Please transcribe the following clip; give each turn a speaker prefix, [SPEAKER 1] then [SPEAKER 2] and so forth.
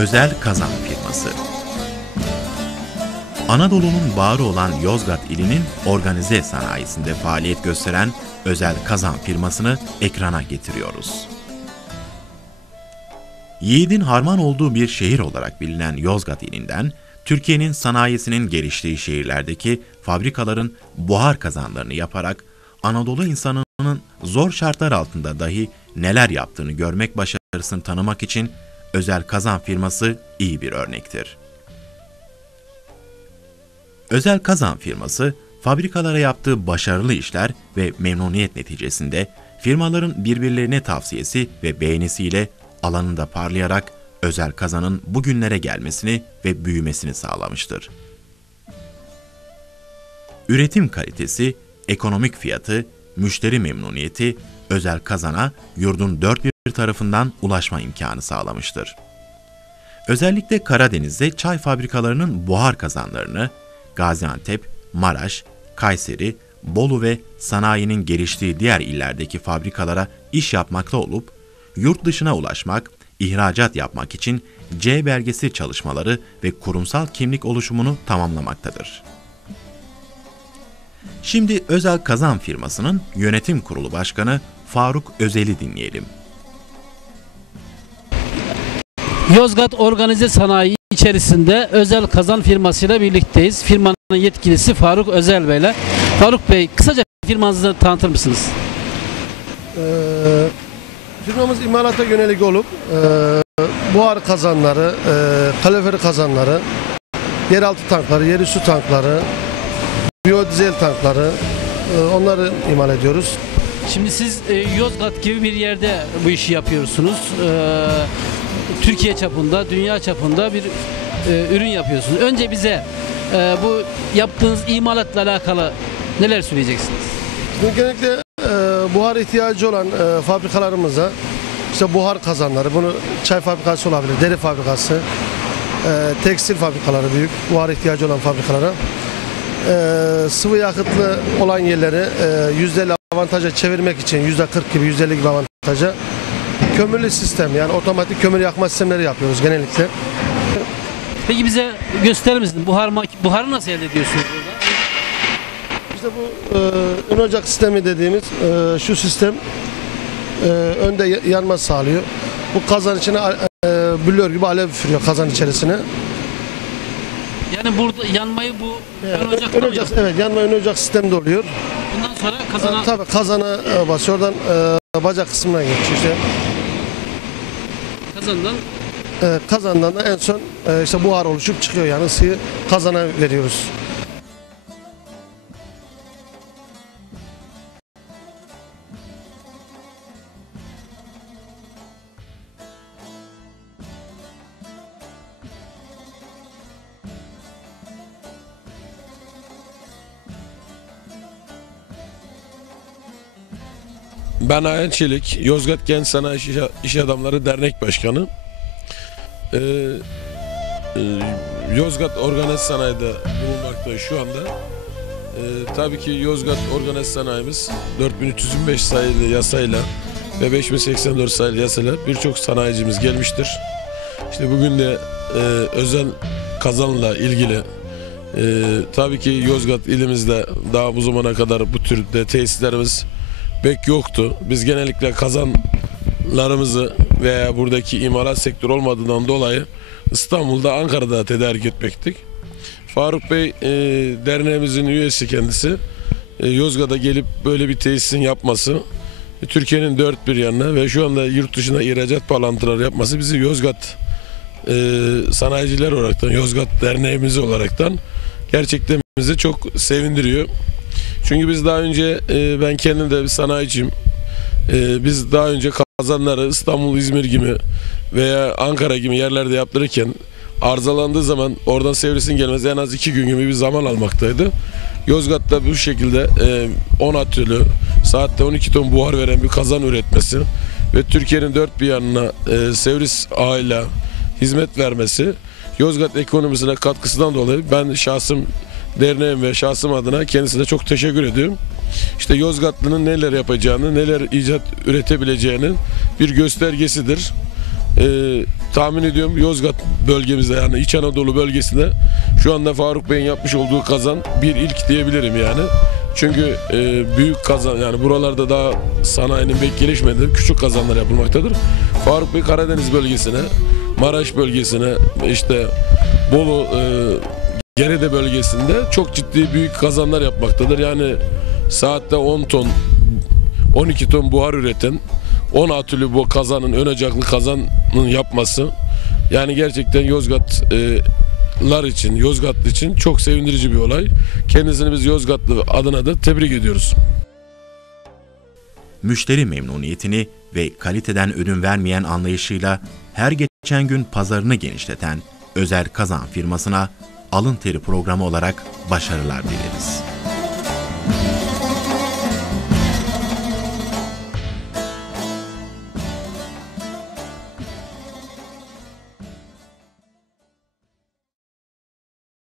[SPEAKER 1] Özel Kazan Firması Anadolu'nun bağrı olan Yozgat ilinin organize sanayisinde faaliyet gösteren Özel Kazan firmasını ekrana getiriyoruz. Yiğidin harman olduğu bir şehir olarak bilinen Yozgat ilinden, Türkiye'nin sanayisinin geliştiği şehirlerdeki fabrikaların buhar kazanlarını yaparak Anadolu insanının zor şartlar altında dahi neler yaptığını görmek başarısını tanımak için Özel Kazan firması iyi bir örnektir. Özel Kazan firması, fabrikalara yaptığı başarılı işler ve memnuniyet neticesinde firmaların birbirlerine tavsiyesi ve beğenisiyle alanında parlayarak Özel Kazan'ın bugünlere gelmesini ve büyümesini sağlamıştır. Üretim kalitesi, ekonomik fiyatı, müşteri memnuniyeti Özel Kazan'a yurdun dört bir tarafından ulaşma imkanı sağlamıştır. Özellikle Karadeniz'de çay fabrikalarının buhar kazanlarını Gaziantep, Maraş, Kayseri, Bolu ve sanayinin geliştiği diğer illerdeki fabrikalara iş yapmakta olup, yurt dışına ulaşmak, ihracat yapmak için C belgesi çalışmaları ve kurumsal kimlik oluşumunu tamamlamaktadır. Şimdi Özel Kazan firmasının yönetim kurulu başkanı Faruk Özel'i dinleyelim.
[SPEAKER 2] Yozgat Organize Sanayi içerisinde özel kazan firmasıyla birlikteyiz. Firmanın yetkilisi Faruk Özel Bey ile. Faruk Bey kısaca firmanızı tanıtır mısınız?
[SPEAKER 3] Ee, firmamız imalata yönelik olup e, buhar kazanları, e, kaloriferi kazanları, yeraltı tankları, yerüstü tankları, biyodizel tankları e, onları imal ediyoruz.
[SPEAKER 2] Şimdi siz e, Yozgat gibi bir yerde bu işi yapıyorsunuz. E, Türkiye çapında, dünya çapında bir e, ürün yapıyorsunuz. Önce bize e, bu yaptığınız imalatla alakalı neler söyleyeceksiniz?
[SPEAKER 3] Şimdi genellikle e, buhar ihtiyacı olan e, fabrikalarımıza işte buhar kazanları, bunu çay fabrikası olabilir, deri fabrikası, e, tekstil fabrikaları büyük, buhar ihtiyacı olan fabrikalara e, sıvı yakıtlı olan yerleri e, %50 avantaja çevirmek için %40 gibi %50 gibi avantaja kömürlü sistem yani otomatik kömür yakma sistemleri yapıyoruz genellikle.
[SPEAKER 2] Peki bize gösterir misiniz? Buhar, buharı nasıl elde ediyorsunuz burada?
[SPEAKER 3] İşte bu e, ön ocak sistemi dediğimiz e, şu sistem e, önde ya- yanma sağlıyor. Bu kazan içine e, bülör gibi alev üfürüyor kazan içerisine.
[SPEAKER 2] Yani burada yanmayı bu ön
[SPEAKER 3] ön,
[SPEAKER 2] ocakta
[SPEAKER 3] ön ocak, evet yanma ön ocak sistemde oluyor.
[SPEAKER 2] Bundan sonra kazana
[SPEAKER 3] Tabii kazana e, basıyor. Oradan e, bacak kısmına geçiyor işte.
[SPEAKER 2] kazandan
[SPEAKER 3] E, kazandan da en son e, işte buhar oluşup çıkıyor yani ısıyı kazana veriyoruz.
[SPEAKER 4] Ben Ayhan Çelik, Yozgat Genç Sanayi İş, Adamları Dernek Başkanı. Ee, e, Yozgat Organize Sanayi'de bulunmaktayız şu anda. Ee, tabii ki Yozgat Organize Sanayimiz 4325 sayılı yasayla ve 5084 sayılı yasayla birçok sanayicimiz gelmiştir. İşte bugün de e, özel kazanla ilgili e, tabii ki Yozgat ilimizde daha bu zamana kadar bu türde tesislerimiz pek yoktu. Biz genellikle kazanlarımızı veya buradaki imalat sektörü olmadığından dolayı İstanbul'da, Ankara'da tedarik etmektik. Faruk Bey e, derneğimizin üyesi kendisi. E, Yozgat'a gelip böyle bir tesisin yapması, e, Türkiye'nin dört bir yanına ve şu anda yurt dışına ihracat bağlantıları yapması bizi Yozgat e, sanayiciler olaraktan, Yozgat derneğimiz olaraktan gerçekten bizi çok sevindiriyor. Çünkü biz daha önce e, ben kendim de bir sanayiciyim. E, biz daha önce kazanları İstanbul, İzmir gibi veya Ankara gibi yerlerde yaptırırken arızalandığı zaman oradan servisin gelmesi en az iki gün gibi bir zaman almaktaydı. Yozgat'ta bu şekilde e, 10 atölye, saatte 12 ton buhar veren bir kazan üretmesi ve Türkiye'nin dört bir yanına e, servis ağıyla hizmet vermesi Yozgat ekonomisine katkısından dolayı ben şahsım derneğim ve şahsım adına kendisine çok teşekkür ediyorum. İşte Yozgatlı'nın neler yapacağını, neler icat üretebileceğinin bir göstergesidir. e, tahmin ediyorum Yozgat bölgemizde yani İç Anadolu bölgesinde şu anda Faruk Bey'in yapmış olduğu kazan bir ilk diyebilirim yani. Çünkü e, büyük kazan yani buralarda daha sanayinin pek gelişmediği küçük kazanlar yapılmaktadır. Faruk Bey Karadeniz bölgesine, Maraş bölgesine, işte Bolu e, Gerede bölgesinde çok ciddi büyük kazanlar yapmaktadır. Yani saatte 10 ton 12 ton buhar üreten 10 atülü bu kazanın ön ocaklı kazanın yapması yani gerçekten Yozgatlar için, Yozgatlı için çok sevindirici bir olay. Kendisini biz Yozgatlı adına da tebrik ediyoruz.
[SPEAKER 1] Müşteri memnuniyetini ve kaliteden ödün vermeyen anlayışıyla her geçen gün pazarını genişleten özel kazan firmasına alın teri programı olarak başarılar dileriz.